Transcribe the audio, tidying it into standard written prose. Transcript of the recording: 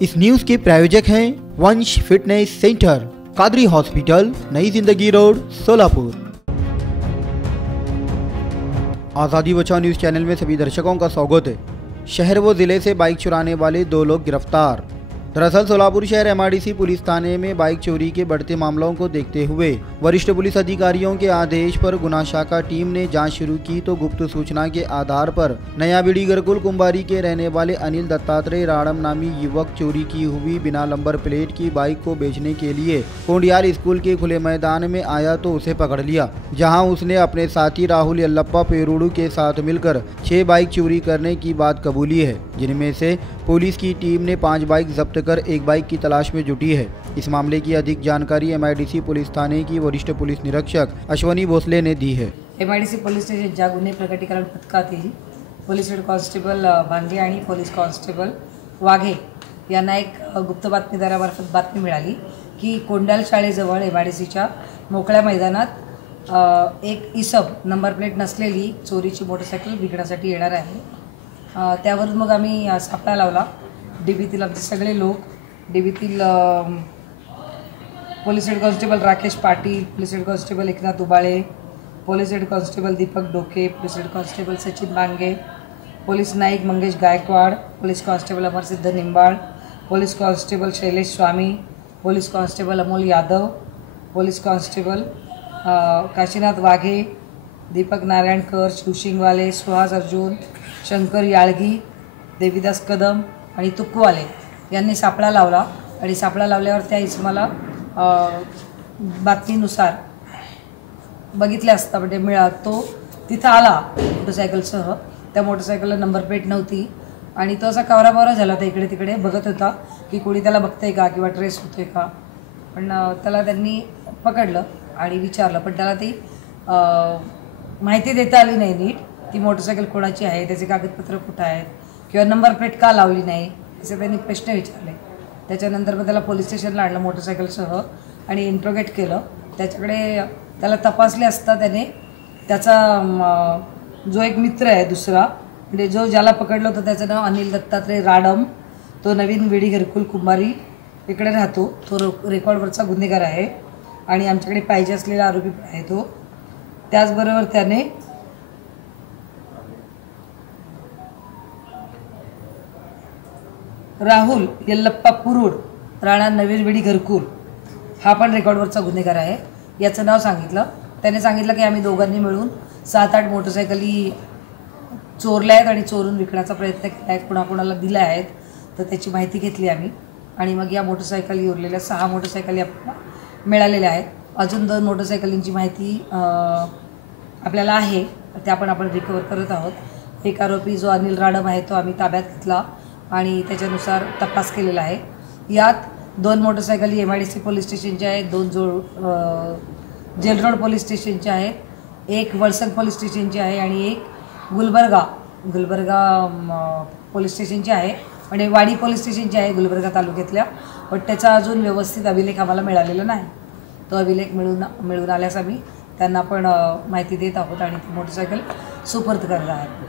इस news के प्रायोजक हैं वंश फिटनेस सेंटर, कादरी हॉस्पिटल, नई जिंदगी रोड, सोलापुर। आज़ादी बचाओ न्यूज चैनल में सभी दर्शकों का स्वागत है। शहर व जिले से बाइक चुराने वाले 2 लोग गिरफ्तार। दरअसल सोलापुर शहर एमआईडीसी पुलिस थाने में बाइक चोरी के बढ़ते मामलों को देखते हुए वरिष्ठ पुलिस अधिकारियों के आदेश पर गुना शाखा टीम ने जांच शुरू की तो गुप्त सूचना के आधार पर नया बीड़ी गरकुल कुंबारी के रहने वाले अनिल दत्तात्रेय राणम नामी युवक चोरी की हुई बिना नंबर प्लेट की बाइक को बेचने के लिए कोंडियाल स्कूल के खुले मैदान में आया तो उसे पकड़ लिया, जहाँ उसने अपने साथी राहुल यल्लप्पा पेरूडू के साथ मिलकर 6 बाइक चोरी करने की बात कबूली है, जिनमें से पुलिस की टीम ने 5 बाइक जब्त कर 1 बाइक की तलाश में जुटी है। इस मामले की अधिक जानकारी एमआईडीसी पुलिस थाने की वरिष्ठ पुलिस निरीक्षक अश्वनी भोसले ने दी है। एमआईडीसी पोलीस स्टेशनच्या गुन्हे प्रकटीकरण पथकातील पोलीस हेड कॉन्स्टेबल भांगे आणि पोलीस कॉन्स्टेबल वाघे यांना एक गुप्त बातमीदारामार्फत बातमी मिळाली की कोंडाल शाळेजवळ एमआयडीसीच्या मोकळ्या मैदानात एक इसम नंबर प्लेट नसलेली चोरीची मोटरसायकल विकण्यासाठी येणार आहे। त्यावरून मग आम्ही सापळा लावला। डीबीतील आमचे सगळे लोक, डीबीतील police head constable Rakesh Patil, police head constable Eknath Ubale, police head constable Deepak Doke, police head constable Sachin Bange, police Naik Mangesh Gaikwad, police constable Amarsiddh Nimbal, police constable Shailesh Swami, police constable Amol Yadav, police constable Kashinath Waghe, Deepak Narayankar, Shivshingwale, Suhas Arjun, Shankar Yalagi, Devidas Kadam आणि तुकवाले यांनी सापळा लावला आणि सापळा लावल्यावर त्या इसमाला बातमीनुसार बघितले असता म्हणजे तो तिथं आला मोटरसायकलसह। त्या मोटरसायकलला नंबर प्लेट नव्हती आणि तो असा कवराबवरा झाला होता, इकडे तिकडे बघत होता की कोणी त्याला बघतंय का किंवा ट्रेस होतोय का। पण त्याला त्यांनी पकडलं आणि विचारलं, पण त्याला ती माहिती देता आली नाही नीट, ती मोटरसायकल कोणाची आहे, त्याचे कागदपत्र कुठं आहेत किंवा नंबर प्लेट का लावली नाही असे त्यांनी प्रश्न विचारले। त्याच्यानंतर मग त्याला पोलीस स्टेशनला आणलं मोटरसायकलसह आणि इंट्रोगेट केलं। त्याच्याकडे त्याला तपासले असता त्याने त्याचा जो एक मित्र आहे दुसरा, म्हणजे ज्याला पकडलं होतं त्याचं नाव अनिल दत्तात्रेय राणम, तो नवीन बीडी घरकुल कुंभारी इकडे राहतो, तो रेकॉर्डवरचा गुन्हेगार आहे आणि आमच्याकडे पाहिजे असलेला आरोपी पण आहे तो। त्याचबरोबर त्याने राहुल यल्लप्पा पुरूड राणा नवीन बीडी घरकुल हा पण रेकॉर्डवरचा गुन्हेगार आहे, याचं नाव सांगितलं। त्याने सांगितलं की आम्ही दोघांनी मिळून 7-8 मोटरसायकली चोरल्या आहेत आणि चोरून विकण्याचा प्रयत्न केला आहे, कुणाकुणाला दिल्या आहेत, तर त्याची माहिती घेतली आम्ही आणि मग या मोटरसायकली उरलेल्या 6 मोटरसायकली आपल्याला मिळालेल्या आहेत। अजून 2 मोटरसायकलींची माहिती आपल्याला आहे, त्या पण आपण रिकवर करत आहोत। एक आरोपी जो अनिल राणम आहे तो आम्ही ताब्यात घेतला आणि त्याच्यानुसार तपास केलेला आहे। यात 2 मोटरसायकली एमआयडीसी पोलीस स्टेशनच्या आहेत, 2 जेल रोड पोलीस स्टेशनच्या आहेत, 1 वळसंग पोलीस स्टेशनची आहे आणि 1 गुलबर्गा पोलीस स्टेशनची आहे, म्हणजे वाडी पोलीस स्टेशनची आहे गुलबर्गा तालुक्यातल्या। पण त्याचा अजून व्यवस्थित अभिलेख आम्हाला मिळालेला नाही, तो अभिलेख मिळून आल्यास आम्ही त्यांना पण माहिती देत आहोत आणि ती मोटरसायकल सुपूर्द करणार आहोत।